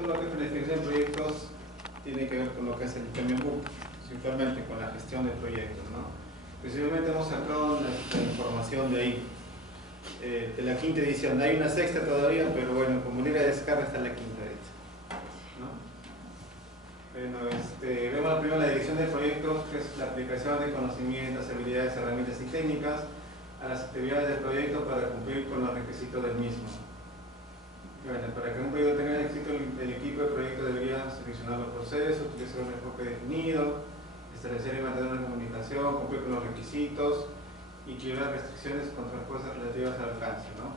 todo lo que es planificación de proyectos tiene que ver con lo que es el PMBOK, principalmente con la gestión de proyectos, ¿no? Principalmente hemos sacado la información de ahí, de la quinta edición. Hay una sexta todavía, pero bueno, como libre de descarga está la quinta edición, ¿no? Bueno, vemos primero la dirección de proyectos, que es la aplicación de conocimientos, habilidades, herramientas y técnicas a las actividades del proyecto para cumplir con los requisitos del mismo. Bueno, para que un proyecto tenga éxito, el equipo de proyecto debería seleccionar los procesos, utilizar un enfoque definido, establecer y mantener una comunicación, cumplir con los requisitos y equilibrar restricciones con respuestas relativas al alcance, ¿no?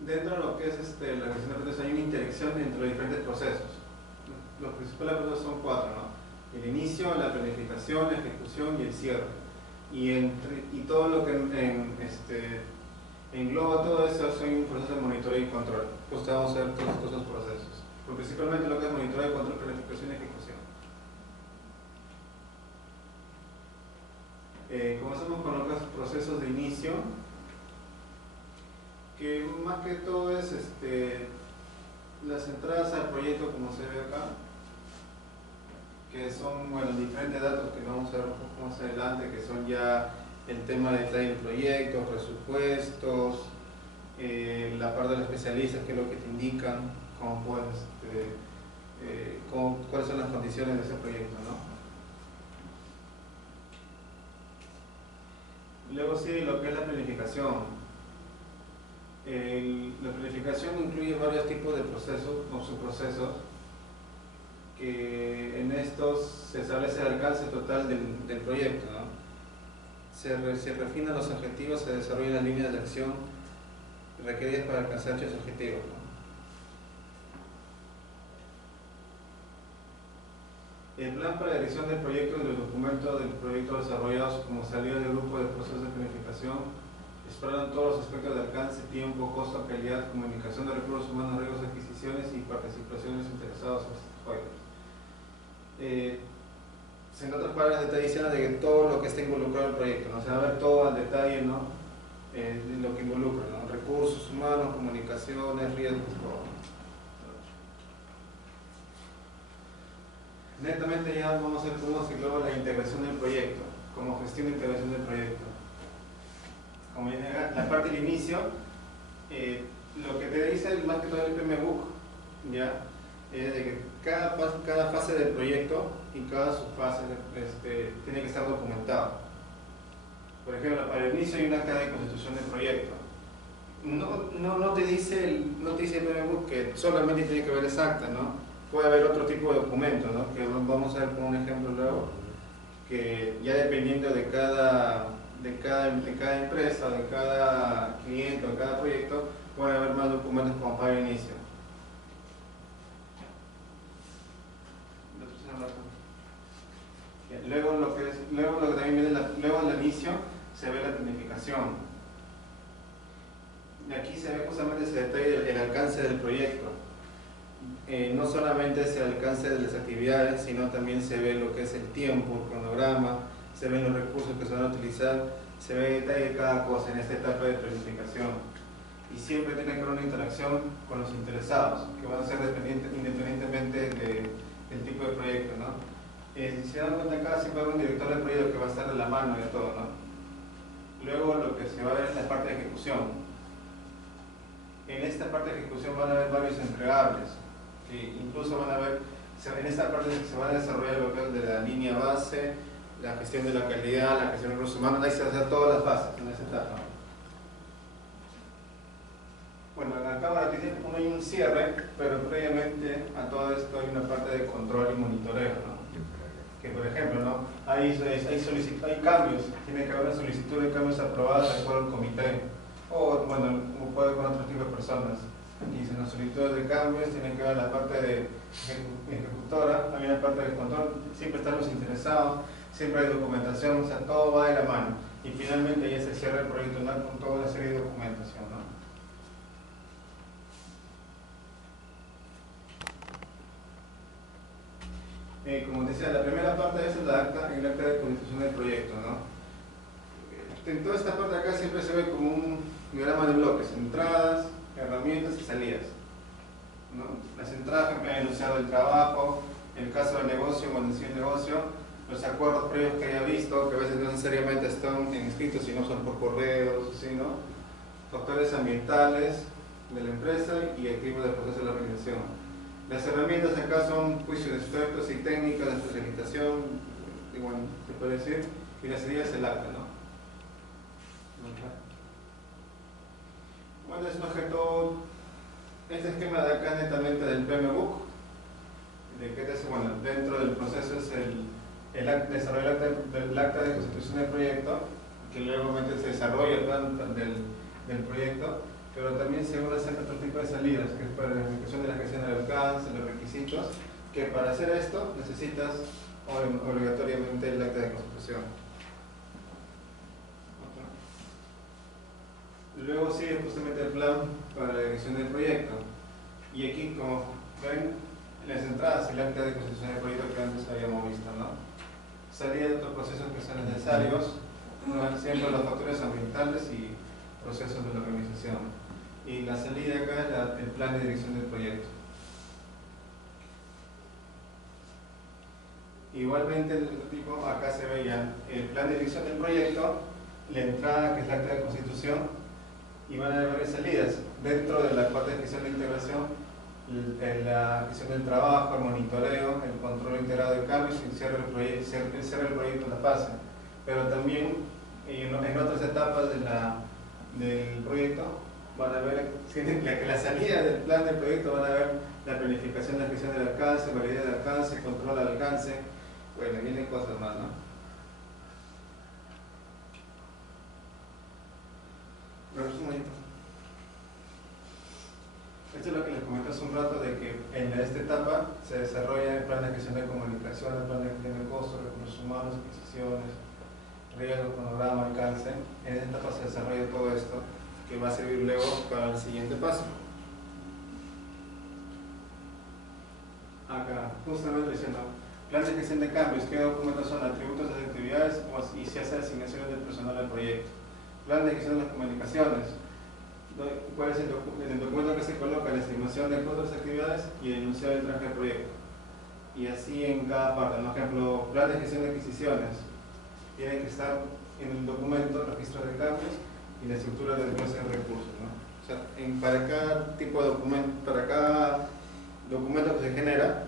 Dentro de lo que es la gestión de procesos hay una interacción entre los diferentes procesos. Los principales procesos son 4, ¿no? El inicio, la planificación, la ejecución y el cierre. Y todo lo que engloba todo eso son un proceso de monitoreo y control. Pues vamos a ver todos esos procesos. Pero principalmente lo que es monitoreo y control, planificación y ejecución. Comenzamos con lo que es procesos de inicio, que más que todo es las entradas al proyecto, como se ve acá, que son, bueno, diferentes datos que vamos a ver un poco más adelante, que son ya el tema de detalle del proyecto, presupuestos, la parte de los especialistas, que es lo que te indican cómo puedes, cuáles son las condiciones de ese proyecto, ¿no? Luego sí, lo que es la planificación. La planificación incluye varios tipos de procesos o subprocesos, que en estos se establece el alcance total del proyecto, ¿no? Se refinan los objetivos, se desarrollan las líneas de acción requeridas para alcanzar dichos objetivos, ¿no? El plan para la dirección del proyecto y los documentos del proyecto desarrollados como salida del grupo de procesos de planificación exploran todos los aspectos de alcance, tiempo, costo, calidad, comunicación de recursos humanos, riesgos de adquisiciones y participaciones interesados en stakeholders. En otras palabras, está diciendo de que todo lo que está involucrado en el proyecto, ¿no? Se va a ver todo al detalle, ¿no? De lo que involucra, ¿no? Recursos humanos, comunicaciones, riesgos, todo. Netamente ya vamos a ver cómo se engloba la integración del proyecto, como gestión de integración del proyecto. Como la parte del inicio, lo que te dice más que todo el PMBOK, ¿ya? Es de que cada fase del proyecto y cada subfase tiene que estar documentado. Por ejemplo, para el inicio hay una acta de constitución del proyecto. No te dice el PMBOK que solamente tiene que ver esa acta, ¿no? Puede haber otro tipo de documento, ¿no? Que vamos a ver con un ejemplo luego, que ya dependiendo de cada empresa, de cada cliente o de cada proyecto, puede haber más documentos como para el inicio. Luego lo que también viene luego del inicio se ve la planificación. Y aquí se ve justamente ese detalle el alcance del proyecto. No solamente es el alcance de las actividades, sino también se ve lo que es el tiempo, el cronograma, se ven los recursos que se van a utilizar, se ve el detalle de cada cosa en esta etapa de planificación. Y siempre tiene que haber una interacción con los interesados, que van a ser independientemente del tipo de proyecto, ¿no? Si se dan cuenta acá, siempre va a haber un director del proyecto que va a estar de la mano de todo, ¿no? Luego lo que se va a ver es la parte de ejecución. En esta parte de ejecución van a haber varios entregables, que incluso van a ver, en esta parte se van a desarrollar lo que es de la línea base, la gestión de la calidad, la gestión de recursos humanos, ahí se van a hacer todas las fases en esta etapa. Bueno, en la cámara no hay un cierre, pero previamente a todo esto hay una parte de control y monitoreo, ¿no? Que por ejemplo, ¿no? hay cambios, tiene que haber una solicitud de cambios aprobadas de acuerdo al comité, o bueno, como puede con otro tipo de personas. Aquí dicen las solicitudes de cambios, tienen que ver la parte de ejecutora, también la parte de control, siempre están los interesados, siempre hay documentación, o sea, todo va de la mano. Y finalmente ya se cierra el proyecto, ¿no? Con toda una serie de documentación, ¿no? Como decía, la primera parte de eso es el acta de constitución del proyecto, ¿no? En toda esta parte de acá siempre se ve como un diagrama de bloques, entradas, herramientas y salidas, ¿no? Las entradas que han enunciado el trabajo, el caso del negocio, cuando inició el negocio, los acuerdos previos que haya visto, que a veces no necesariamente están en escritos, sino son por correos, ¿sí, no? Factores ambientales de la empresa y activos del proceso de la organización. Las herramientas acá son juicios de expertos y técnicas de especialización, igual se puede decir, y las ideas el acta, ¿no? Bueno, es un objeto, este esquema de acá es netamente del PMBOK, de que es, bueno, dentro del proceso es el desarrollo del acta de constitución del proyecto, que luego se desarrolla el plan del proyecto, pero también se usa otro tipo de salidas, que es para la ejecución de la gestión del alcance, los requisitos, que para hacer esto necesitas obligatoriamente el acta de constitución. Luego sigue justamente el plan para la ejecución del proyecto, y aquí, como ven, las entradas, el acta de constitución del proyecto que antes habíamos visto, ¿no? Salida de otros procesos que son necesarios, ¿no? Siempre los factores ambientales y procesos de la organización. Y la salida acá es el plan de dirección del proyecto. Igualmente, de otro tipo, acá se veía el plan de dirección del proyecto, la entrada, que es la acta de constitución, y van a haber varias salidas. Dentro de la parte de gestión de integración, la gestión del trabajo, el monitoreo, el control integrado de cambios y el cierre del proyecto en la fase. Pero también en otras etapas del proyecto van a ver que la salida del plan del proyecto van a ver la planificación, la gestión del alcance, validez del alcance, control del alcance. Bueno, vienen cosas más, ¿no? Esto es lo que les comenté hace un rato, de que en esta etapa se desarrolla el plan de gestión de comunicación, el plan de gestión de costos, recursos humanos, adquisiciones, riesgo, cronograma, alcance. En esta etapa se desarrolla todo esto, que va a servir luego para el siguiente paso. Acá, justamente diciendo, plan de gestión de cambios, qué documentos son atributos de las actividades y si hace asignaciones del personal al proyecto. Plan de gestión de las comunicaciones, cuál es el documento que se coloca, la estimación de costos de las actividades y el enunciado del traje del proyecto. Y así en cada parte. Por ejemplo, plan de gestión de adquisiciones, tiene que estar en el documento, registro de cambios y la estructura del proceso de recursos, ¿no? O sea, para cada tipo de documento, para cada documento que se genera,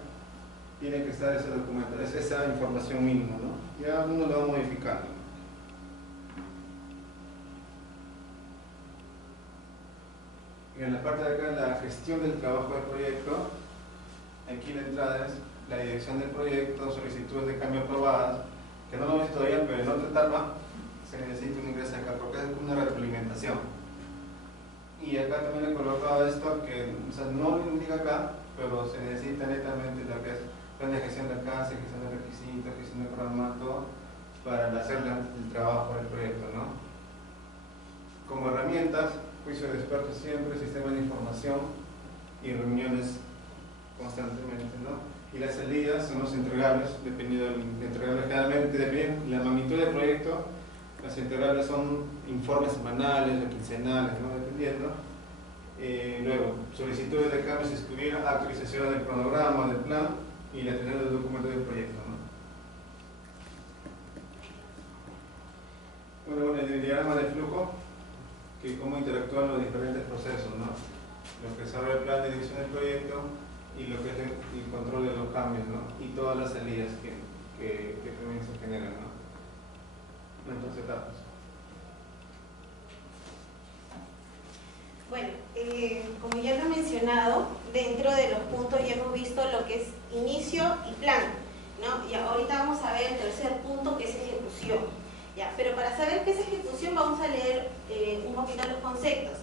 tiene que estar ese documento, es esa información mínima, ¿no? Ya uno lo va modificando. Y en la parte de acá, la gestión del trabajo del proyecto, aquí la entrada es la dirección del proyecto, solicitudes de cambio aprobadas, que no lo hemos visto todavía, pero en otra etapa se necesita un ingreso acá, porque es una retroalimentación. Y acá también he colocado esto, que o sea, no lo indica acá, pero se necesita netamente lo que es plan de gestión de alcance, gestión de requisitos, gestión de programa, todo, para hacer el trabajo del proyecto, ¿no? Como herramientas, juicio de expertos siempre, sistema de información y reuniones constantemente, ¿no? Y las salidas son los entregables, dependiendo del entregable, generalmente dependiendo de la magnitud del proyecto. Las entregables son informes semanales o quincenales, ¿no? Dependiendo. Luego, solicitudes de cambios, escribir actualizaciones del cronograma, del plan y la tener del documento del proyecto, ¿no? Bueno, el diagrama de flujo, que cómo interactúan los diferentes procesos, ¿no? Lo que se abre el plan de dirección del proyecto y lo que es el control de los cambios, ¿no? Y todas las salidas que también se generan, ¿no? En dos etapas. Bueno, como ya lo he mencionado, dentro de los puntos ya hemos visto lo que es inicio y plan, ¿no? Y ahorita vamos a ver el tercer punto, que es ejecución. ¿Ya? Pero para saber qué es ejecución vamos a leer un poquito los conceptos.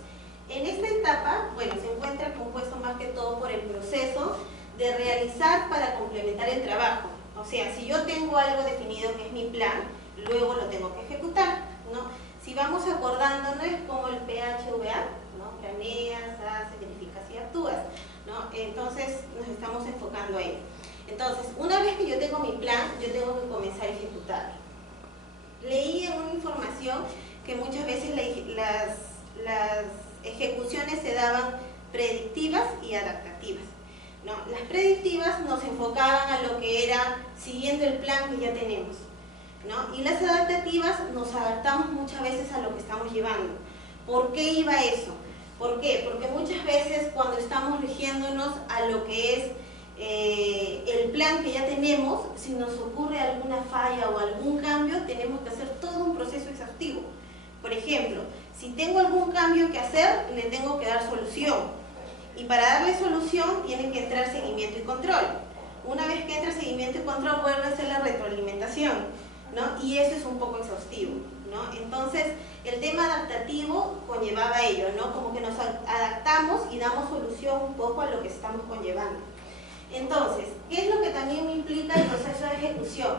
En esta etapa, bueno, se encuentra compuesto más que todo por el proceso de realizar para complementar el trabajo. O sea, si yo tengo algo definido que es mi plan, luego lo tengo que ejecutar, ¿no? Si vamos acordándonos, es como el PHVA, ¿no? Planeas, haces, verificas y actúas, ¿no? Entonces nos estamos enfocando ahí. Entonces, una vez que yo tengo mi plan, yo tengo que comenzar a ejecutarlo. Leí en una información que muchas veces las ejecuciones se daban proyectivas nos enfocaban a lo que era siguiendo el plan que ya tenemos, ¿no? Y las adaptativas nos adaptamos muchas veces a lo que estamos llevando. ¿Por qué iba eso? ¿Por qué? Porque muchas veces cuando estamos rigiéndonos a lo que es el plan que ya tenemos, si nos ocurre alguna falla o algún cambio, tenemos que hacer todo un proceso exhaustivo. Por ejemplo, si tengo algún cambio que hacer, le tengo que dar solución. Y para darle solución tiene que entrar seguimiento y control. Una vez que entra seguimiento y control, vuelve a hacer la retroalimentación, ¿no? Y eso es un poco exhaustivo, ¿no? Entonces, el tema adaptativo conllevaba ello, ¿no? Como que nos adaptamos y damos solución un poco a lo que estamos conllevando. Entonces, ¿qué es lo que también implica el proceso de ejecución?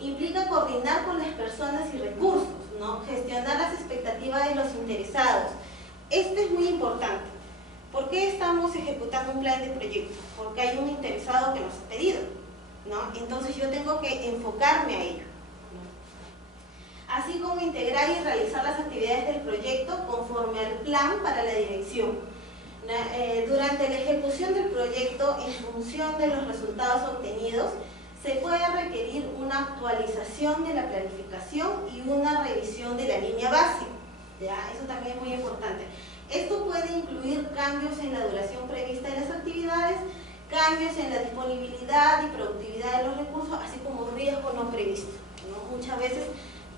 Implica coordinar con las personas y recursos, ¿no? Gestionar las expectativas de los interesados. Esto es muy importante. ¿Por qué estamos ejecutando un plan de proyecto? Porque hay un interesado que nos ha pedido, ¿no? Entonces yo tengo que enfocarme a ello, ¿no? Así como integrar y realizar las actividades del proyecto conforme al plan para la dirección. Durante la ejecución del proyecto, en función de los resultados obtenidos, se puede requerir una actualización de la planificación y una revisión de la línea base, ¿ya? Eso también es muy importante. Esto puede incluir cambios en la duración prevista de las actividades, cambios en la disponibilidad y productividad de los recursos, así como riesgo no previsto, ¿no? Muchas veces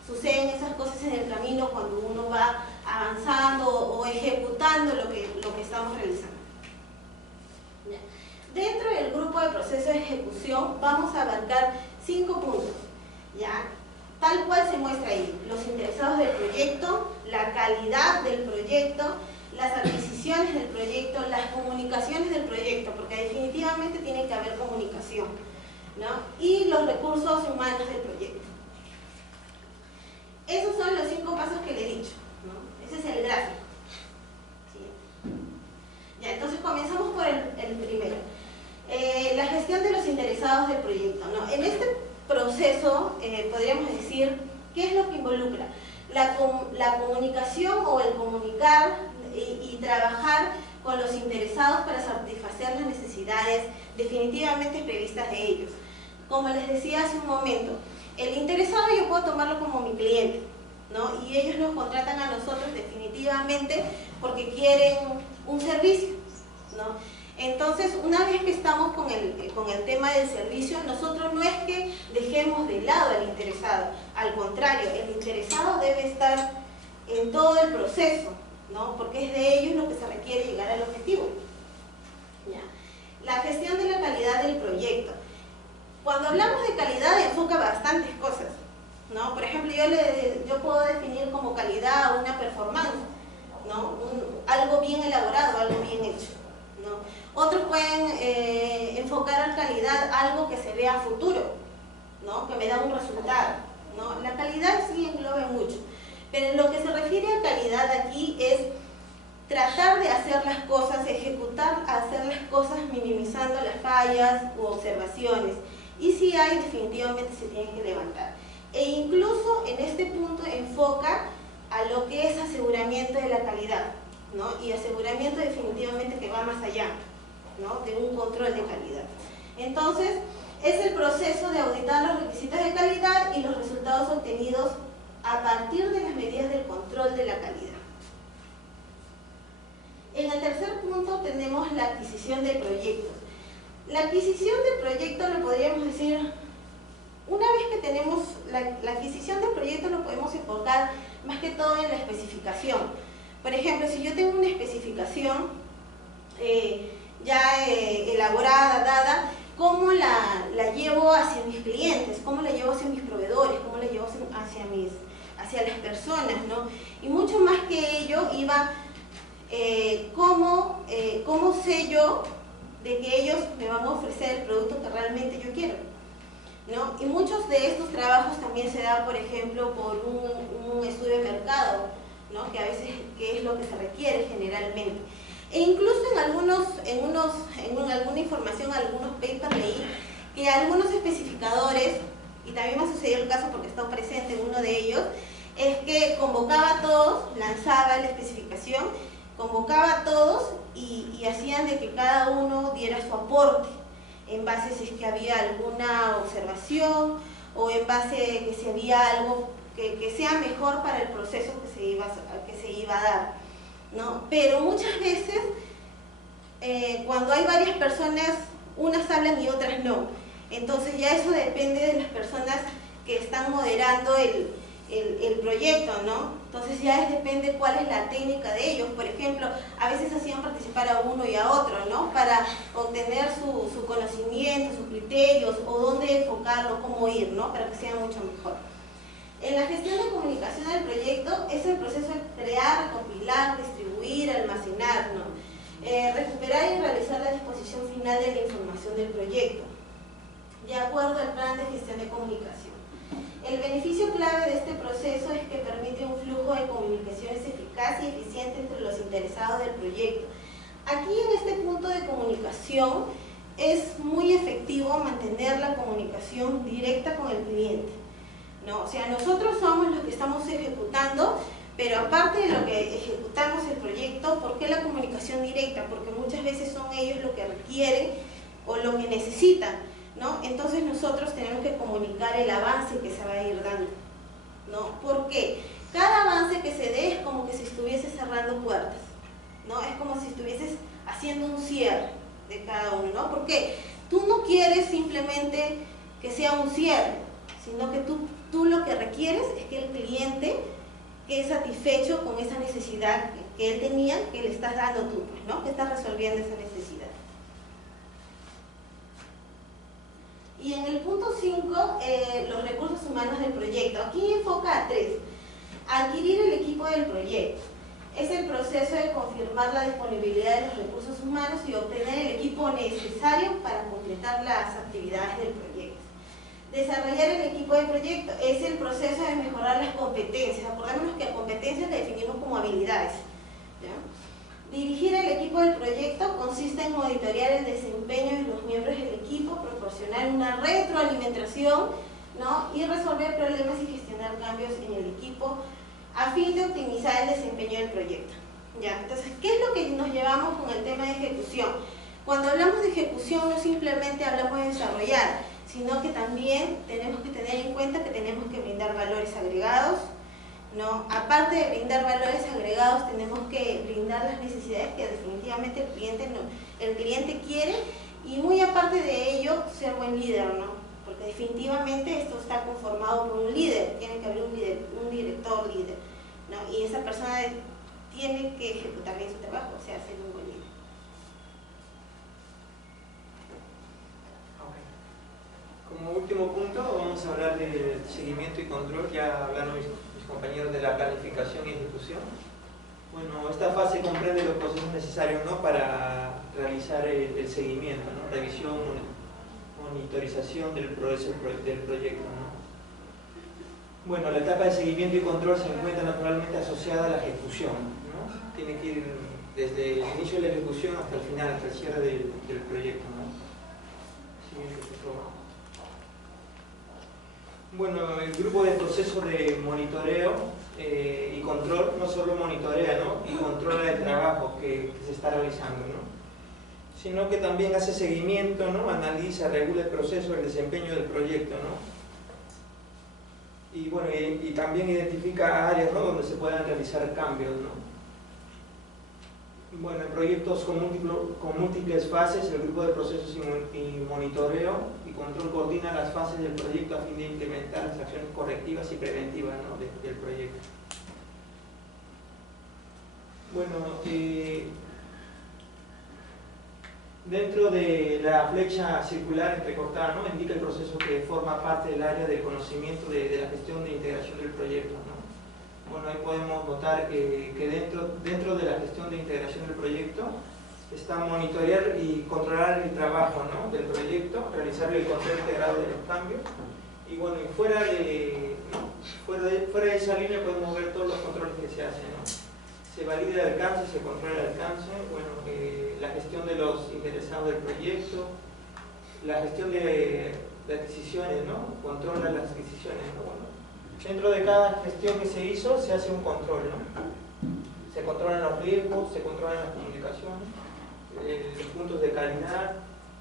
suceden esas cosas en el camino cuando uno va avanzando o ejecutando lo que estamos realizando. ¿Ya? Dentro del grupo de proceso de ejecución vamos a abarcar 5 puntos, ¿ya? Tal cual se muestra ahí: los interesados del proyecto, la calidad del proyecto, las adquisiciones del proyecto, las comunicaciones del proyecto, porque definitivamente tiene que haber comunicación, ¿no? Y los recursos humanos del proyecto. Esos son los 5 pasos que le he dicho, ¿no? Ese es el gráfico. ¿Sí? Ya, entonces comenzamos por el primero. La gestión de los interesados del proyecto, ¿no? En este proceso, podríamos decir, ¿qué es lo que involucra? La comunicación o el comunicar y trabajar con los interesados para satisfacer las necesidades definitivamente previstas de ellos. Como les decía hace un momento, el interesado yo puedo tomarlo como mi cliente, ¿no? Y ellos nos contratan a nosotros definitivamente porque quieren un servicio, ¿no? Entonces, una vez que estamos con el tema del servicio, nosotros no es que dejemos de lado al interesado, al contrario, el interesado debe estar en todo el proceso, ¿no? Porque es de ellos lo que se requiere llegar al objetivo. ¿Ya? La gestión de la calidad del proyecto. Cuando hablamos de calidad enfoca bastantes cosas, ¿no? Por ejemplo, yo puedo definir como calidad una performance, ¿no? Algo bien elaborado, algo bien hecho, ¿no? Otros pueden enfocar a calidad algo que se vea a futuro, ¿no? Que me da un resultado, ¿no? La calidad sí engloba mucho, pero en lo que se refiere a calidad aquí es tratar de hacer las cosas, hacer las cosas minimizando las fallas u observaciones. Y si hay, definitivamente se tienen que levantar. E incluso en este punto enfoca a lo que es aseguramiento de la calidad, ¿no? Y aseguramiento definitivamente que va más allá, ¿no? De un control de calidad. Entonces, es el proceso de auditar los requisitos de calidad y los resultados obtenidos a partir de las medidas del control de la calidad. En el tercer punto tenemos la adquisición de proyectos. La adquisición de proyectos lo podríamos decir, una vez que tenemos la adquisición de proyectos lo podemos enfocar más que todo en la especificación. Por ejemplo, si yo tengo una especificación ya elaborada, dada, ¿cómo la llevo hacia mis clientes? ¿Cómo la llevo hacia mis proveedores? ¿Cómo la llevo hacia las personas, ¿no? Y mucho más que ello iba, ¿cómo sé yo de que ellos me van a ofrecer el producto que realmente yo quiero, ¿no? Y muchos de estos trabajos también se da, por ejemplo, por un estudio de mercado, ¿no? Que a veces que es lo que se requiere generalmente. E incluso en alguna información, algunos papers leí que algunos especificadores, y también me ha sucedido el caso porque he estado presente en uno de ellos, es que convocaba a todos, lanzaba la especificación, convocaba a todos y hacían de que cada uno diera su aporte. en base si es que había alguna observación o en base que si había algo que sea mejor para el proceso que se iba a dar, ¿no? Pero muchas veces, cuando hay varias personas, unas hablan y otras no. Entonces ya eso depende de las personas que están moderando el proyecto, ¿no? Entonces ya depende cuál es la técnica de ellos. Por ejemplo, a veces hacían participar a uno y a otro, ¿no? Para obtener su conocimiento, sus criterios, o dónde enfocarlo, cómo ir, ¿no? Para que sea mucho mejor. En la gestión de comunicación del proyecto es el proceso de crear, recopilar, distribuir, almacenar, ¿no? Recuperar y realizar la disposición final de la información del proyecto, de acuerdo al plan de gestión de comunicación. El beneficio clave de este proceso es que permite un flujo de comunicaciones eficaz y eficiente entre los interesados del proyecto. Aquí en este punto de comunicación es muy efectivo mantener la comunicación directa con el cliente, ¿no? O sea, nosotros somos los que estamos ejecutando, pero aparte de lo que ejecutamos el proyecto, ¿por qué la comunicación directa? Porque muchas veces son ellos lo que requieren o lo que necesitan, ¿no? Entonces nosotros tenemos que comunicar el avance que se va a ir dando, ¿no? Porque cada avance que se dé es como que si estuviese cerrando puertas, ¿no? Es como si estuvieses haciendo un cierre de cada uno, ¿no? Porque tú no quieres simplemente que sea un cierre, sino que tú lo que requieres es que el cliente quede satisfecho con esa necesidad que él tenía, que le estás dando tú, pues, ¿no? Que estás resolviendo esa necesidad. Y en el punto 5, los recursos humanos del proyecto. Aquí enfoca a 3. Adquirir el equipo del proyecto. Es el proceso de confirmar la disponibilidad de los recursos humanos y obtener el equipo necesario para completar las actividades del proyecto. Desarrollar el equipo de proyecto es el proceso de mejorar las competencias. Acordémonos que a competencias le definimos como habilidades, ¿ya? Dirigir el equipo del proyecto consiste en monitorear el desempeño de los miembros del equipo, proporcionar una retroalimentación, ¿no? Y resolver problemas y gestionar cambios en el equipo a fin de optimizar el desempeño del proyecto, ¿ya? Entonces, ¿qué es lo que nos llevamos con el tema de ejecución? Cuando hablamos de ejecución no simplemente hablamos de desarrollar, sino que también tenemos que tener en cuenta que tenemos que brindar valores agregados, ¿no? Aparte de brindar valores agregados, tenemos que brindar las necesidades que definitivamente el cliente quiere, y muy aparte de ello, ser buen líder, ¿no? Porque definitivamente esto está conformado por un líder, tiene que haber un director líder, ¿no? Y esa persona tiene que ejecutar bien su trabajo, o sea, ser un buen líder. Como último punto, vamos a hablar del seguimiento y control. Ya hablaron mis compañeros de la planificación y ejecución. Bueno, esta fase comprende los procesos necesarios, ¿no? Para realizar el seguimiento, ¿no? Revisión, monitorización del proceso del proyecto, ¿no? Bueno, la etapa de seguimiento y control se encuentra naturalmente asociada a la ejecución, ¿no? Tiene que ir desde el inicio de la ejecución hasta el final, hasta el cierre del proyecto, ¿no? Siguiente, por favor. Bueno, el grupo de proceso de monitoreo y control no solo monitorea, ¿no? Y controla el trabajo que se está realizando, ¿no? Sino que también hace seguimiento, ¿no? Analiza, regula el proceso, el desempeño del proyecto, ¿no? Y bueno, y también identifica áreas, ¿no? Donde se puedan realizar cambios, ¿no? Bueno, en proyectos con múltiples fases, el grupo de procesos y monitoreo y control coordina las fases del proyecto a fin de implementar las acciones correctivas y preventivas, ¿no? del proyecto. Bueno, dentro de la flecha circular entrecortada, ¿no? Indica el proceso que forma parte del área de conocimiento de la gestión de integración del proyecto, ¿no? Bueno, ahí podemos notar que dentro de la gestión de integración del proyecto está monitorear y controlar el trabajo, ¿no? Del proyecto, realizar el control integrado de los cambios, y bueno, y fuera de esa línea podemos ver todos los controles que se hacen, ¿no? Se valida el alcance, se controla el alcance, bueno, la gestión de los interesados del proyecto, la gestión de adquisiciones, ¿no? Controla las adquisiciones, ¿no? Bueno, dentro de cada gestión que se hizo se hace un control, ¿no? Se controlan los riesgos, se controlan las comunicaciones, los puntos de calidad,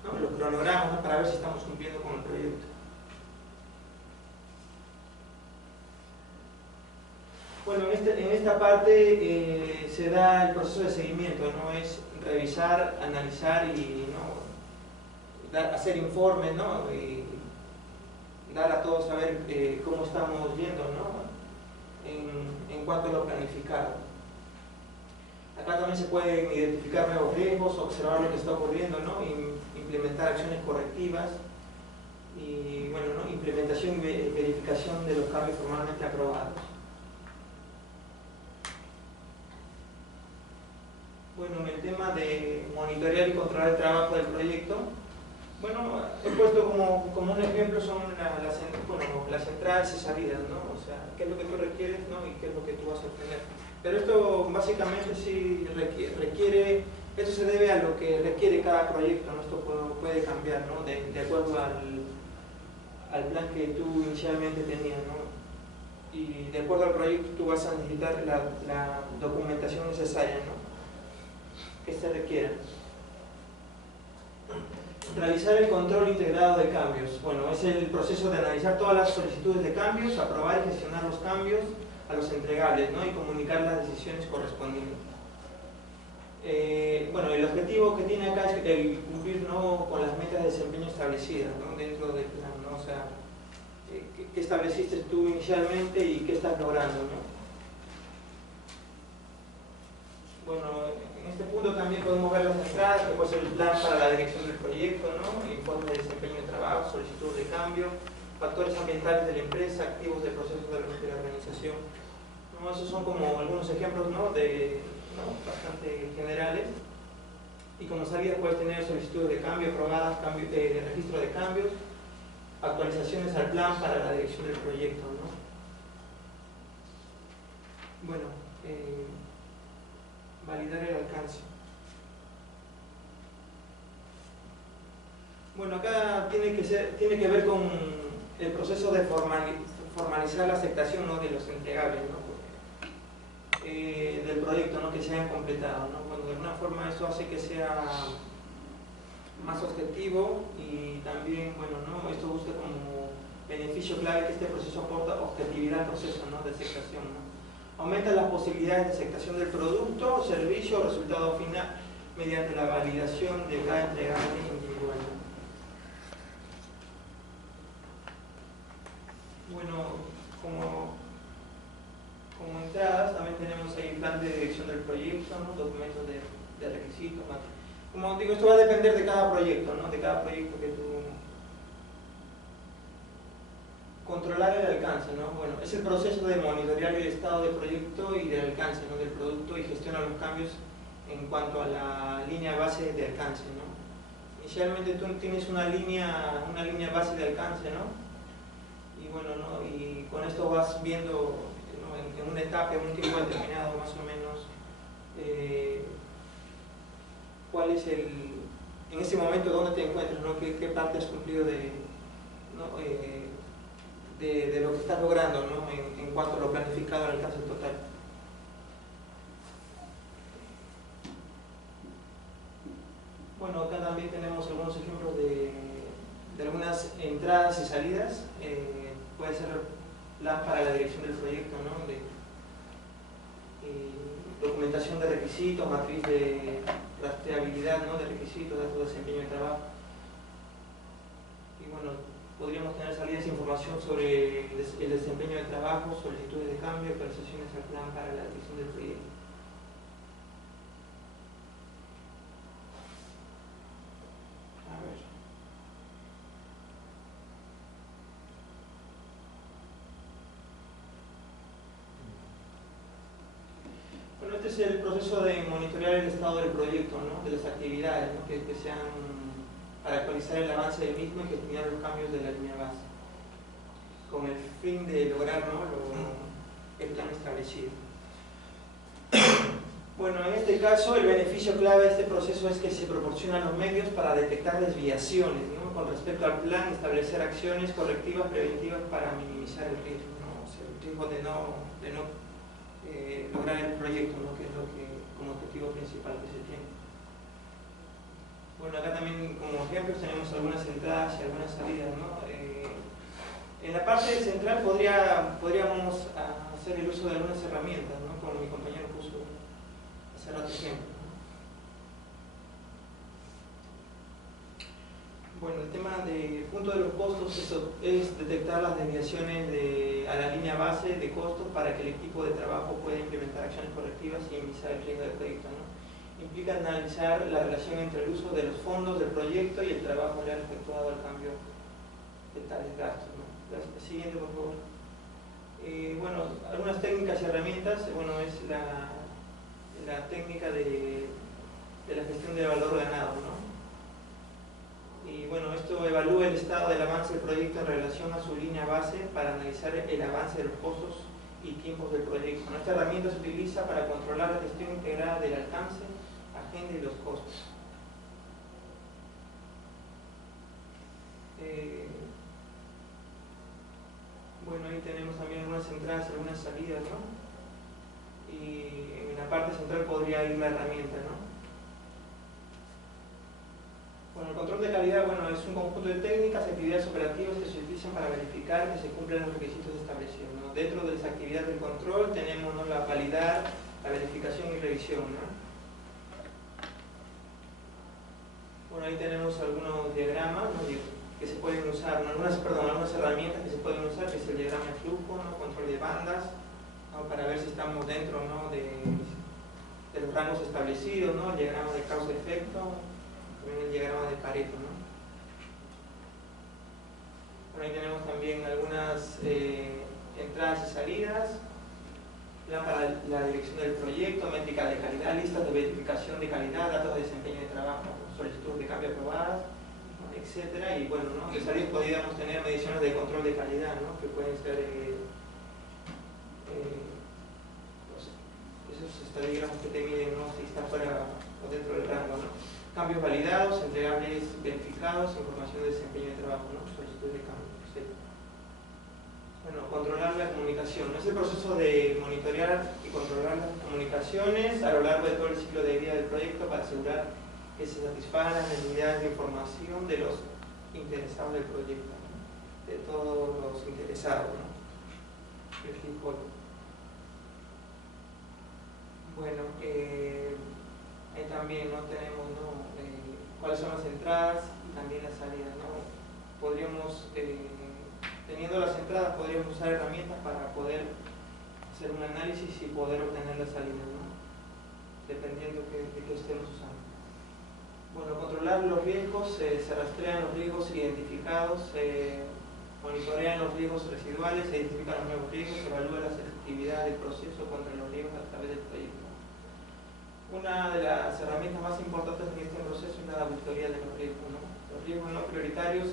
¿no? Los cronogramas, ¿no? Para ver si estamos cumpliendo con el proyecto. Bueno, en esta parte se da el proceso de seguimiento, ¿no? Es revisar, analizar y, ¿no? Hacer informes, ¿no? Y dar a todos a ver cómo estamos yendo, ¿no? En cuanto a lo planificado. Acá también se pueden identificar nuevos riesgos, observar lo que está ocurriendo, ¿no? Implementar acciones correctivas y, bueno, ¿no? Implementación y verificación de los cambios formalmente aprobados. Bueno, en el tema de monitorear y controlar el trabajo del proyecto, bueno, he puesto como un ejemplo son las entradas y salidas, ¿no? O sea, qué es lo que tú requieres, ¿no? Y qué es lo que tú vas a obtener. Pero esto básicamente sí requiere, esto se debe a lo que requiere cada proyecto, ¿no? Esto puede cambiar, ¿no? De acuerdo al plan que tú inicialmente tenías, ¿no? Y de acuerdo al proyecto tú vas a necesitar la documentación necesaria, ¿no? Que se requiera. Realizar el control integrado de cambios. Bueno, es el proceso de analizar todas las solicitudes de cambios, aprobar y gestionar los cambios a los entregables, ¿no? Y comunicar las decisiones correspondientes. Bueno, el objetivo que tiene acá es el cumplir, ¿no? Con las metas de desempeño establecidas, ¿no? Dentro del plan, ¿no? O sea, ¿qué estableciste tú inicialmente y qué estás logrando, ¿no? Bueno, en este punto también podemos ver las entradas, que puede ser el plan para la dirección del proyecto, ¿no? Informe de desempeño de trabajo, solicitud de cambio, factores ambientales de la empresa, activos de procesos de la organización. ¿No? Esos son como algunos ejemplos, ¿no? Bastante generales. Y como salida puedes tener solicitudes de cambio aprobadas, de registro de cambios, actualizaciones al plan para la dirección del proyecto, ¿no? Bueno, validar el alcance. Bueno, acá tiene que ver con el proceso de formalizar la aceptación, ¿no? De los entregables, ¿no? Del proyecto, ¿no? Que se hayan completado, ¿no? Bueno, de alguna forma eso hace que sea más objetivo y también, bueno, ¿no? Esto busca como beneficio clave que este proceso aporta objetividad al proceso, ¿no? De aceptación, ¿no? Aumenta las posibilidades de aceptación del producto, servicio o resultado final mediante la validación de cada entregable individual. Bueno, como entradas también tenemos ahí el plan de dirección del proyecto, ¿no? Documentos de requisitos. Como digo, esto va a depender de cada proyecto, ¿no? De cada proyecto que tú... Controlar el alcance, ¿no? Bueno, es el proceso de monitorear el estado del proyecto y del alcance, ¿no? Del producto y gestionar los cambios en cuanto a la línea base de alcance, ¿no? Inicialmente tú tienes una línea base de alcance, ¿no? Y bueno, ¿no? Y con esto vas viendo, ¿no? En una etapa, en un tiempo determinado más o menos, cuál es en ese momento dónde te encuentras, ¿no? ¿Qué parte has cumplido de lo que estás logrando, ¿no? En cuanto a lo planificado al alcance total. Bueno, acá también tenemos algunos ejemplos de algunas entradas y salidas. Puede ser plan para la dirección del proyecto, ¿no? Documentación de requisitos, matriz de rastreabilidad, ¿no? De requisitos, datos de desempeño de trabajo. Y bueno, podríamos tener salidas de información sobre el desempeño de trabajo, solicitudes de cambio, actualizaciones al plan para la dirección del proyecto. A ver. Bueno, este es el proceso de monitorear el estado del proyecto, ¿no? De las actividades, ¿no? que sean para actualizar el avance del mismo y gestionar los cambios de la línea base, con el fin de lograr, ¿no? el plan establecido. Bueno, en este caso el beneficio clave de este proceso es que se proporcionan los medios para detectar desviaciones, ¿no? Con respecto al plan, establecer acciones correctivas preventivas para minimizar el riesgo, ¿no? O sea, el riesgo de no lograr el proyecto, ¿no? Que es lo que como objetivo principal que se tiene. Bueno, acá también como ejemplos tenemos algunas entradas y algunas salidas, ¿no? En la parte central podríamos hacer el uso de algunas herramientas, ¿no? Como mi compañero puso hace rato ejemplo. Bueno, el tema del punto de los costos es detectar las desviaciones a la línea base de costos para que el equipo de trabajo pueda implementar acciones correctivas y minimizar el riesgo del proyecto, ¿no? Implica analizar la relación entre el uso de los fondos del proyecto y el trabajo real efectuado al cambio de tales gastos, ¿no? Siguiente, por favor. Bueno, algunas técnicas y herramientas, bueno, es la técnica de la gestión del valor ganado, ¿no? Y bueno, esto evalúa el estado del avance del proyecto en relación a su línea base para analizar el avance de los costos y tiempos del proyecto. Esta herramienta se utiliza para controlar la gestión integrada del alcance, agenda y los costos. Bueno, ahí tenemos también algunas entradas y algunas salidas, ¿no? Y en la parte central podría ir la herramienta, ¿no? Bueno, el control de calidad, bueno, es un conjunto de técnicas y actividades operativas que se utilizan para verificar que se cumplen los requisitos establecidos, ¿no? Dentro de las actividades del control tenemos, ¿no?, la validar, la verificación y revisión, ¿no? Bueno, ahí tenemos algunos diagramas, ¿no?, que se pueden usar, ¿no? algunas herramientas que se pueden usar, que es el diagrama de flujo, ¿no?, control de bandas, ¿no?, para ver si estamos dentro, ¿no?, de los rangos establecidos, ¿no?, el diagrama de causa-efecto, también el diagrama de Pareto, ¿no? Bueno, ahí tenemos también algunas entradas y salidas, plan para la dirección del proyecto, métrica de calidad, listas de verificación de calidad, datos de desempeño de trabajo, solicitudes de cambio aprobadas, etcétera. Y bueno, ¿no?, de salidas podríamos tener mediciones de control de calidad, ¿no?, que pueden ser esos estadigramas que te miden, ¿no?, si está fuera o dentro del rango, ¿no? Cambios validados, entregables verificados, información de desempeño de trabajo, ¿no?, solicitudes de cambio, etc. Bueno, controlar la comunicación, ¿no? Es el proceso de monitorear y controlar las comunicaciones a lo largo de todo el ciclo de vida del proyecto para asegurar que se satisfagan las necesidades de información de los interesados del proyecto, ¿no?, de todos los interesados, ¿no? El stakeholder. Bueno, ahí también, ¿no?, tenemos, ¿no?, cuáles son las entradas y también las salidas, ¿no? Podríamos, teniendo las entradas, podríamos usar herramientas para poder hacer un análisis y poder obtener las salidas, ¿no?, dependiendo de qué estemos usando. Bueno, controlar los riesgos, se rastrean los riesgos identificados, se monitorean los riesgos residuales, se identifican los nuevos riesgos, se evalúa la efectividad del proceso contra los riesgos a través del proyecto. Una de las herramientas más importantes en este proceso es la auditoría de los riesgos, ¿no? Los riesgos no prioritarios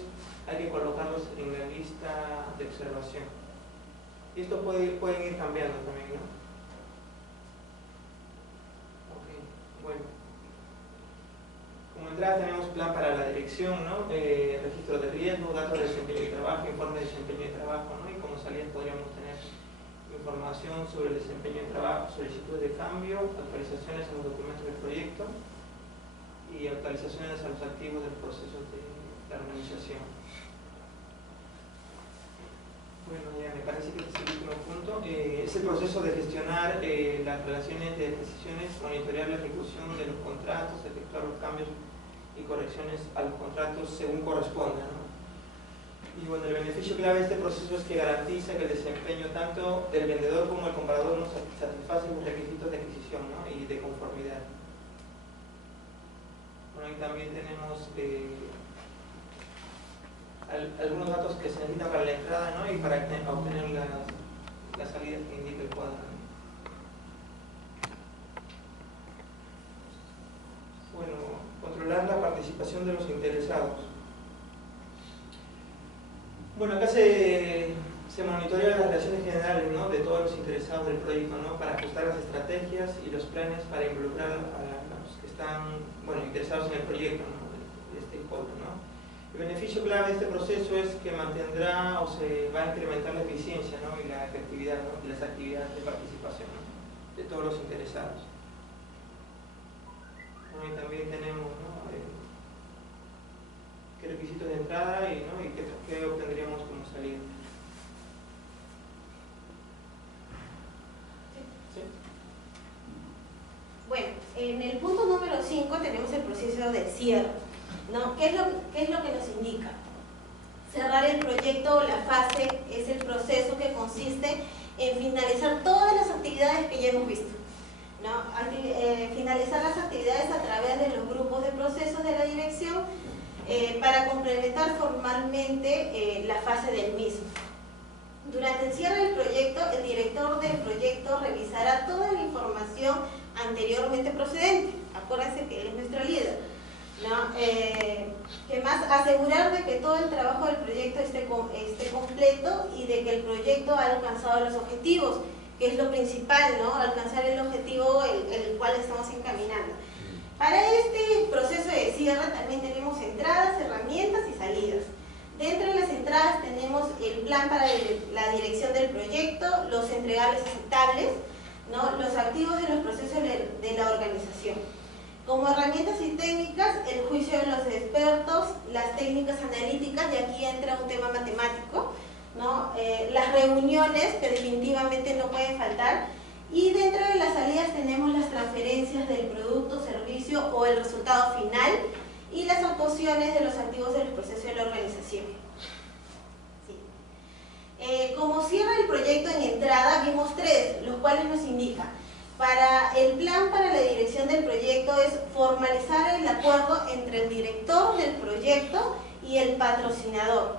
hay que colocarlos en la lista de observación. Y esto pueden ir cambiando también, ¿no? Ok, bueno. Como entrada tenemos plan para la dirección, ¿no?, registro de riesgo, datos de desempeño de trabajo, informe de desempeño de trabajo, ¿no?, y como salidas podríamos tener información sobre el desempeño de trabajo, solicitudes de cambio, actualizaciones en los documentos del proyecto y actualizaciones a los activos del proceso de la organización. Bueno, ya me parece que este es el último punto. Es el proceso de gestionar las relaciones de decisiones, monitorear la ejecución de los contratos, efectuar los cambios y correcciones a los contratos según corresponda, ¿no? Y bueno, el beneficio clave de este proceso es que garantiza que el desempeño tanto del vendedor como del comprador no satisfacen los requisitos de adquisición, ¿no?, y de conformidad. Bueno, ahí también tenemos algunos datos que se necesitan para la entrada, ¿no?, y para obtener las salidas que indica el cuadro, ¿no? Bueno, controlar la participación de los interesados. Bueno, acá se monitorean las relaciones generales, ¿no?, de todos los interesados del proyecto, ¿no?, para ajustar las estrategias y los planes para involucrar a los que están, bueno, interesados en el proyecto, ¿no?, de stakeholder, ¿no? El beneficio clave de este proceso es que mantendrá o se va a incrementar la eficiencia, ¿no?, y la efectividad, ¿no?, de las actividades de participación, ¿no?, de todos los interesados. Bueno, y también tenemos, ¿no?, en el punto número 5 tenemos el proceso de cierre, ¿no? ¿Qué es lo que nos indica? Cerrar el proyecto o la fase es el proceso que consiste en finalizar todas las actividades que ya hemos visto, ¿no? Finalizar las actividades a través de los grupos de procesos de la dirección para complementar formalmente la fase del mismo. Durante el cierre del proyecto, el director del proyecto revisará toda la información anteriormente procedente. Acuérdense que él es nuestro líder, ¿no? Que más asegurar de que todo el trabajo del proyecto esté completo y de que el proyecto ha alcanzado los objetivos, que es lo principal, ¿no? Alcanzar el objetivo el cual estamos encaminando. Para este proceso de cierre también tenemos entradas, herramientas y salidas. Dentro de las entradas tenemos el plan para la dirección del proyecto, los entregables aceptables, ¿no? Los activos de los procesos de la organización. Como herramientas y técnicas, el juicio de los expertos, las técnicas analíticas, y aquí entra un tema matemático, ¿no? Las reuniones, que definitivamente no pueden faltar, y dentro de las salidas tenemos las transferencias del producto, servicio o el resultado final, y las actuaciones de los activos de los procesos de la organización. Sí. Como cierra el proyecto en entrada, vimos 3, los cuales nos indican: para el plan para la dirección del proyecto es formalizar el acuerdo entre el director del proyecto y el patrocinador,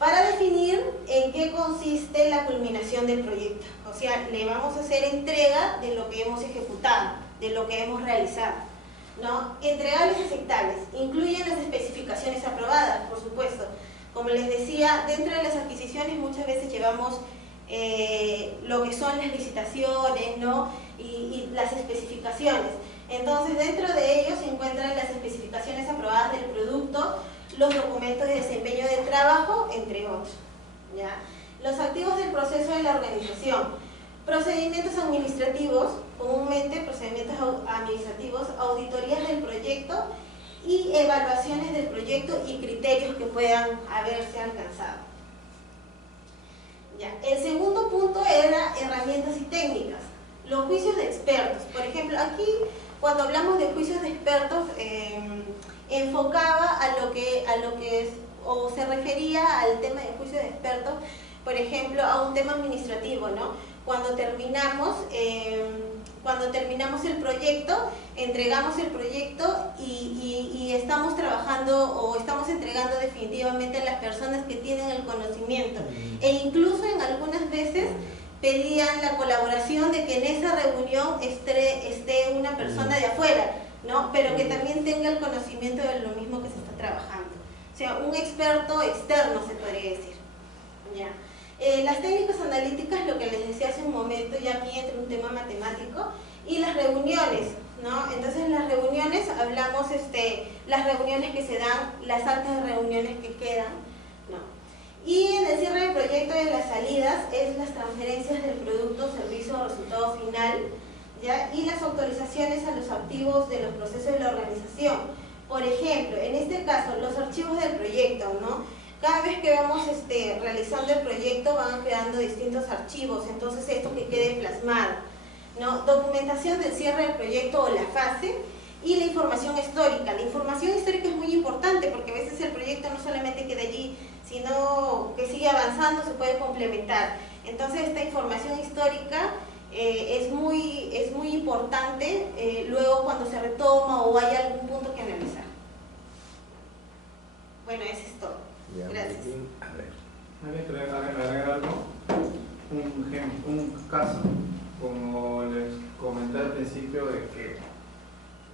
para definir en qué consiste la culminación del proyecto. O sea, le vamos a hacer entrega de lo que hemos ejecutado, de lo que hemos realizado, ¿no? Entregables aceptables, incluyen las especificaciones aprobadas, por supuesto. Como les decía, dentro de las adquisiciones muchas veces llevamos lo que son las licitaciones, ¿no? y las especificaciones. Entonces, dentro de ellos se encuentran las especificaciones aprobadas del producto, los documentos de desempeño del trabajo, entre otros, ¿ya? Los activos del proceso de la organización: procedimientos administrativos, comúnmente procedimientos administrativos, auditorías del proyecto y evaluaciones del proyecto y criterios que puedan haberse alcanzado. Ya. El segundo punto era herramientas y técnicas. Los juicios de expertos. Por ejemplo, aquí cuando hablamos de juicios de expertos, enfocaba a lo que es, o se refería al tema de juicios de expertos, por ejemplo, a un tema administrativo, ¿no? Cuando terminamos el proyecto, entregamos el proyecto y estamos trabajando o estamos entregando definitivamente a las personas que tienen el conocimiento, e incluso en algunas veces pedían la colaboración de que en esa reunión esté una persona de afuera, ¿no? Pero que también tenga el conocimiento de lo mismo que se está trabajando. O sea, un experto externo, se podría decir. ¿Ya? Las técnicas analíticas, lo que les decía hace un momento, ya aquí entra un tema matemático, y las reuniones, ¿no? Entonces, las reuniones, hablamos las reuniones que se dan, las actas de reuniones que quedan, ¿no? Y en el cierre del proyecto de las salidas es las transferencias del producto, servicio o resultado final, ¿ya? Y las autorizaciones a los activos de los procesos de la organización. Por ejemplo, en este caso, los archivos del proyecto, ¿no? Cada vez que vamos realizando el proyecto van quedando distintos archivos, entonces esto que quede plasmado, ¿no? Documentación del cierre del proyecto o la fase, y la información histórica. La información histórica es muy importante porque a veces el proyecto no solamente queda allí, sino que sigue avanzando, se puede complementar. Entonces esta información histórica es muy importante luego cuando se retoma o hay algún punto que analizar. Bueno, eso es todo. Gracias. A ver, agregar algo. Un caso, como les comenté al principio, de que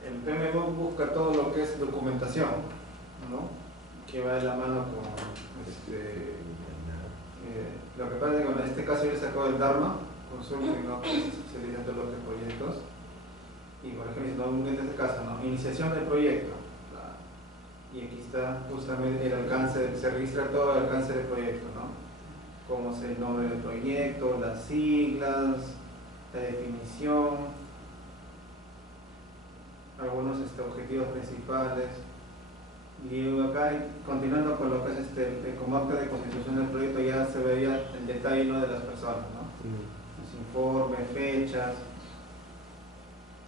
el PMBOK busca todo lo que es documentación, ¿no? Que va de la mano con lo que pasa es que en este caso yo sacó el Dharma Consulting, ¿no? Que se especializa en todos los proyectos, y por ejemplo, en este caso, ¿no? Iniciación del proyecto, y aquí está justamente el alcance, se registra todo el alcance del proyecto, ¿no? Cómo es el nombre del proyecto, las siglas, la definición, algunos objetivos principales. Y acá, continuando con lo que es como acta de constitución del proyecto, ya se veía el detalle, ¿no? De las personas, ¿no? Los informes, fechas.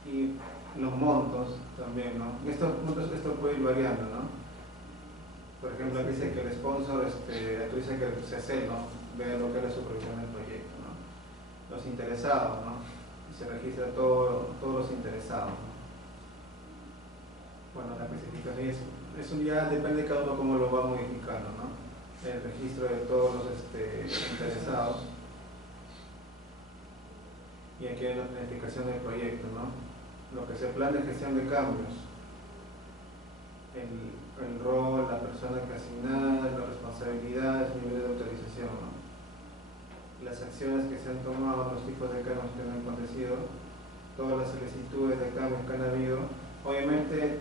Y los montos también, ¿no? Estos puntos, esto puede ir variando, ¿no? Por ejemplo, aquí dice que el sponsor, tú dices que el CC, ¿no? Ve lo que es la supervisión del proyecto, ¿no? Los interesados, ¿no? Se registra todos los interesados, ¿no? Bueno, la especificación eso ya depende de cada uno cómo lo va modificando, ¿no? El registro de todos los interesados. Y aquí hay la planificación del proyecto, ¿no? Lo que es el plan de gestión de cambios, el rol, la persona que asignada, las responsabilidades, niveles de autorización, ¿no? Las acciones que se han tomado, los tipos de cambios que han acontecido, todas las solicitudes de cambios que han habido. Obviamente,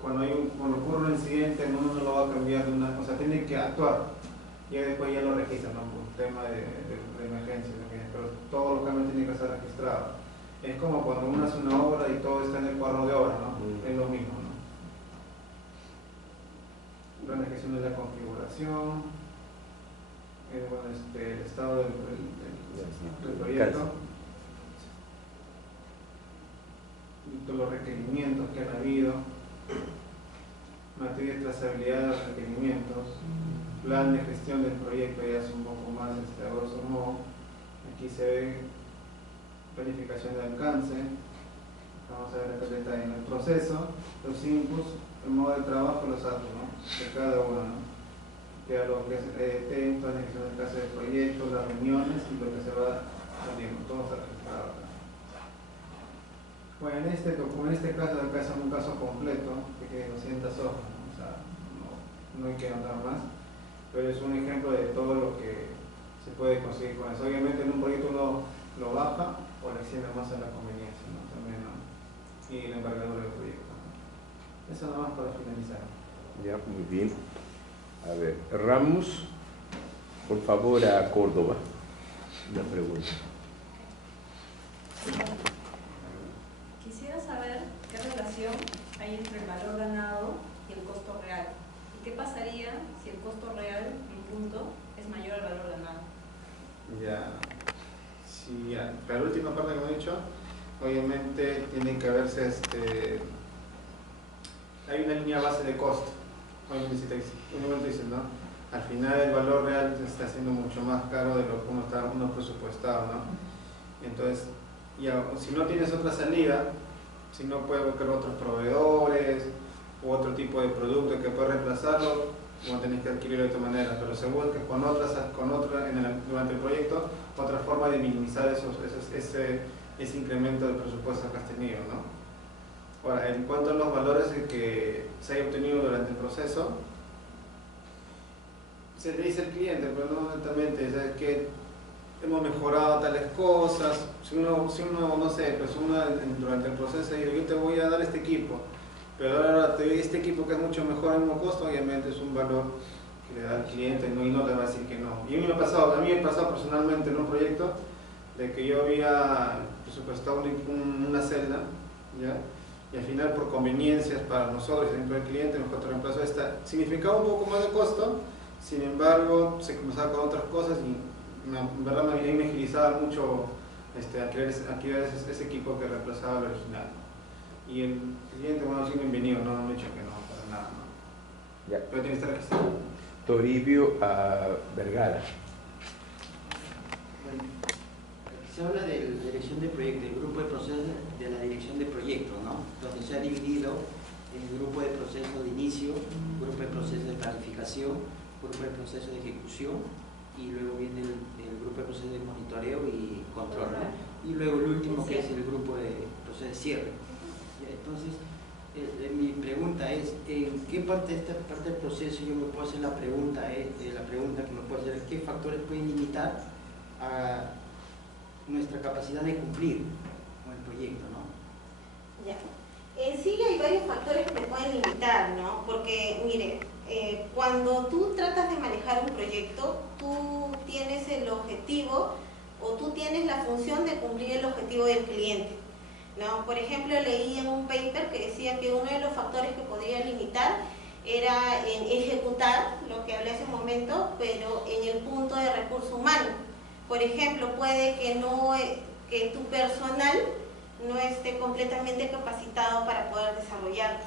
cuando ocurre un incidente, uno no lo va a cambiar de una cosa, tiene que actuar. Y después ya lo registran, ¿no? Por un tema de emergencia, pero todos los cambios tienen que ser registrados. Es como cuando uno hace una obra y todo está en el cuadro de obra, ¿no? Es lo mismo, ¿no? Plan de gestión de la configuración, bueno, el estado del proyecto, y todos los requerimientos que han habido, materia de trazabilidad de los requerimientos, plan de gestión del proyecto, ya es un poco más a grosso modo. Aquí se ve planificación de alcance, vamos a ver acá el detalle en el proceso, los inputs, el modo de trabajo, los datos, ¿no? De cada uno, ¿no? Queda lo que es EDT, plan de gestión del caso del proyecto, las reuniones y lo que se va saliendo, todo está registrado acá. Bueno, en este caso acá es un caso completo, que tiene 200 hojas, ¿no? O sea, no hay que andar más, pero es un ejemplo de todo lo que se puede conseguir con eso. Obviamente en un proyecto uno lo baja o le extiende más a la conveniencia, ¿no? También, ¿no? Y la envergadura del proyecto, ¿no? Eso nada más para finalizar. Ya, muy bien. A ver, Ramos, por favor, a Córdoba. Una pregunta. Quisiera saber qué relación hay entre el valor ganado y el costo real. ¿Y qué pasaría si el costo real en punto es mayor al valor ganado? Ya, sí, ya. Para la última parte que me he dicho, obviamente tiene que verse, hay una línea base de costo. Obviamente dicen, ¿no? Al final el valor real está siendo mucho más caro de lo que uno presupuestado, ¿no? Entonces, ya, si no tienes otra salida, si no puedes buscar otros proveedores u otro tipo de producto que pueda reemplazarlo, no tenés que adquirirlo de otra manera, pero seguro que con otra durante el proyecto, otra forma de minimizar ese incremento del presupuesto que has tenido, ¿no? Ahora, en cuanto a los valores que se haya obtenido durante el proceso, se le dice al cliente, pero no directamente, ¿sabes qué? Hemos mejorado tales cosas. Si uno no sé, pues durante el proceso dice, yo te voy a dar este equipo, pero ahora te doy este equipo que es mucho mejor al mismo costo, obviamente es un valor que le da al cliente, ¿no? Y no te va a decir que no. Y a mí me ha pasado personalmente en un proyecto de que yo había presupuestado una celda, ¿ya? Y al final por conveniencias para nosotros y dentro del cliente mejor te reemplazó esta. Significaba un poco más de costo, sin embargo se comenzaba con otras cosas y en verdad me agilizaba mucho adquirir ese equipo que reemplazaba al original. Y el cliente, bueno, sí, bienvenido, no me ha dicho que no, para nada, ¿no? Ya. Pero tiene que estar registrado. Toribio a Vergara. Bueno, se habla de la dirección de proyecto, el grupo de procesos de la dirección de proyecto, ¿no? Donde se ha dividido el grupo de proceso de inicio, grupo de proceso de planificación, grupo de proceso de ejecución y luego viene el grupo de proceso de monitoreo y control, ¿no? Y luego el último que es el grupo de proceso de cierre. Entonces, mi pregunta es, ¿en qué parte de esta parte del proceso yo me puedo hacer la pregunta que me puedo hacer es qué factores pueden limitar a nuestra capacidad de cumplir con el proyecto, ¿no? Ya. Sí hay varios factores que te pueden limitar, ¿no? Porque, mire, cuando tú tratas de manejar un proyecto, tú tienes el objetivo o tú tienes la función de cumplir el objetivo del cliente, ¿no? Por ejemplo, leí en un paper que decía que uno de los factores que podría limitar era en ejecutar, lo que hablé hace un momento, pero en el punto de recurso humano. Por ejemplo, puede que tu personal no esté completamente capacitado para poder desarrollarlo,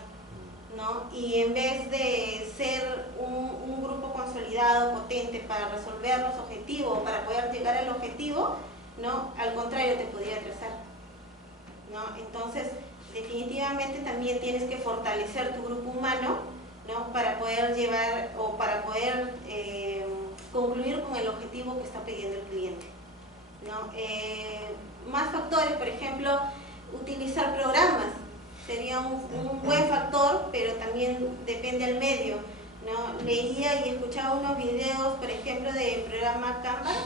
¿no? Y en vez de ser un grupo consolidado, potente para resolver los objetivos, para poder llegar al objetivo, ¿no? Al contrario, te podría atrasar, ¿no? Entonces, definitivamente también tienes que fortalecer tu grupo humano, ¿no? Para poder llevar o para poder concluir con el objetivo que está pidiendo el cliente, ¿no? Más factores, por ejemplo, utilizar programas sería un buen factor, pero también depende del medio, ¿no? Leía y escuchaba unos videos, por ejemplo, del programa Canvas,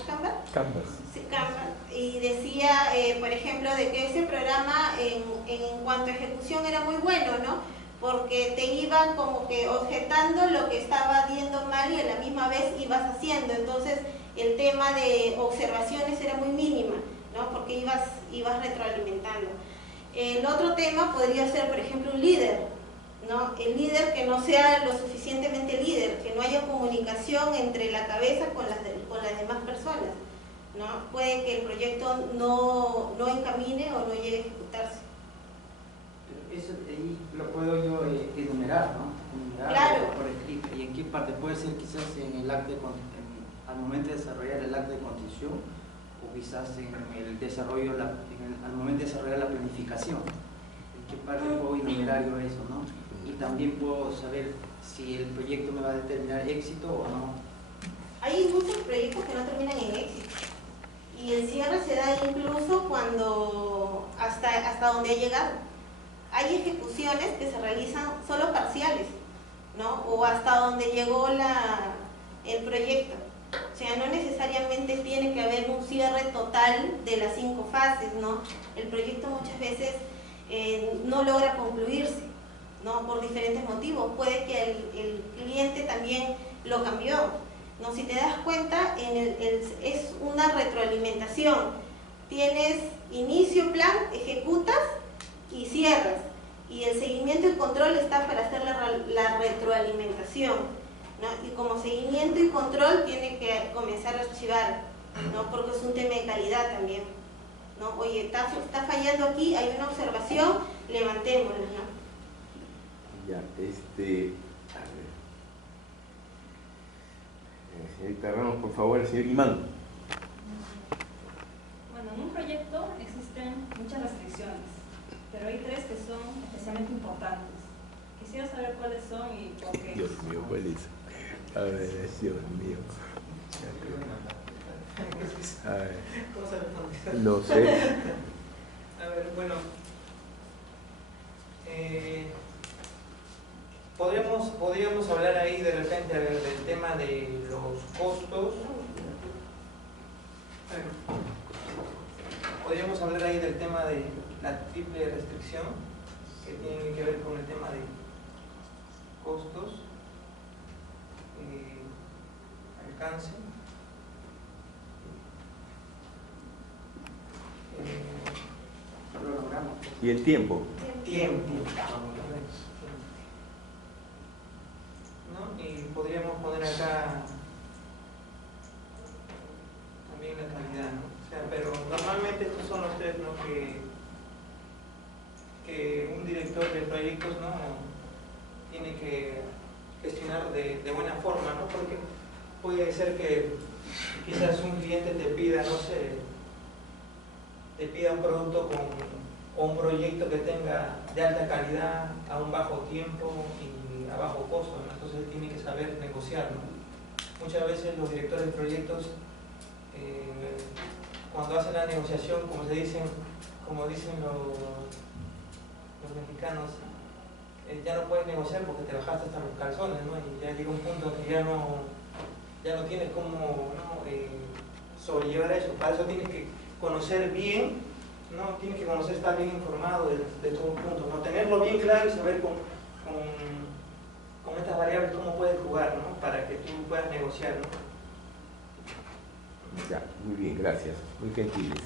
sí, Canvas, y decía, por ejemplo, de que ese programa en cuanto a ejecución era muy bueno, ¿no? Porque te iba como que objetando lo que estaba yendo mal y a la misma vez ibas haciendo, entonces el tema de observaciones era muy mínima, ¿no? Porque ibas retroalimentando. El otro tema podría ser, por ejemplo, un líder, ¿no? El líder que no sea lo suficientemente líder, que no haya comunicación entre la cabeza con las demás personas, ¿no? Puede que el proyecto no encamine o no llegue a ejecutarse. Pero eso ahí lo puedo yo enumerar, ¿no? Enumerar claro. Por escrito. ¿Y en qué parte? Puede ser quizás en el acto al momento de desarrollar el acto de constitución, o quizás en el desarrollo, al momento de desarrollar la planificación. ¿En qué parte puedo enumerar yo eso, no? Y también puedo saber si el proyecto me va a determinar éxito o no. Hay muchos proyectos que no terminan en éxito. Y el cierre se da incluso cuando hasta donde ha llegado. Hay ejecuciones que se realizan solo parciales, ¿no? O hasta donde llegó el proyecto. O sea, no necesariamente tiene que haber un cierre total de las 5 fases, ¿no? El proyecto muchas veces no logra concluirse, ¿no? Por diferentes motivos. Puede que el cliente también lo cambió, ¿no? Si te das cuenta, es una retroalimentación. Tienes inicio, plan, ejecutas y cierras. Y el seguimiento y control está para hacer la retroalimentación, ¿no? Y como seguimiento y control tiene que comenzar a archivar, ¿no? Porque es un tema de calidad también, ¿no? Oye, está fallando aquí, hay una observación, levantémosla, ¿no? Ya, a ver. Señorita Ramos, por favor, el señor Imán. Bueno, en un proyecto existen muchas restricciones, pero hay 3 que son especialmente importantes. Quisiera saber cuáles son y por qué. Dios mío, ¿cuál es? A ver, Dios mío. A ver. No sé. A ver, bueno. Podríamos hablar ahí de repente del tema de los costos. Podríamos hablar ahí del tema de la triple restricción, que tiene que ver con el tema de costos, alcance, Cronograma. ¿Y el tiempo? tiempo, ¿no? Y podríamos poner acá también la calidad, ¿no? O sea, pero normalmente estos son los 3, ¿no? que un director de proyectos, ¿no? Tiene que gestionar de buena forma, ¿no? Porque puede ser que quizás un cliente te pida, no sé, te pida un producto o un proyecto que tenga de alta calidad a un bajo tiempo y a bajo costo, ¿no? Entonces tiene que saber negociar, ¿no? Muchas veces los directores de proyectos, cuando hacen la negociación, como dicen los mexicanos, ya no puedes negociar porque te bajaste hasta los calzones, ¿no? Y ya llega un punto que ya no tienes cómo, ¿no? Sobrellevar eso. Para eso tienes que conocer bien, ¿no? Tienes que conocer, estar bien informado de todos los puntos, ¿no? Tenerlo bien claro y saber con estas variables cómo puedes jugar, ¿no? Para que tú puedas negociar, ¿no? Ya, muy bien, gracias. Muy gentiles.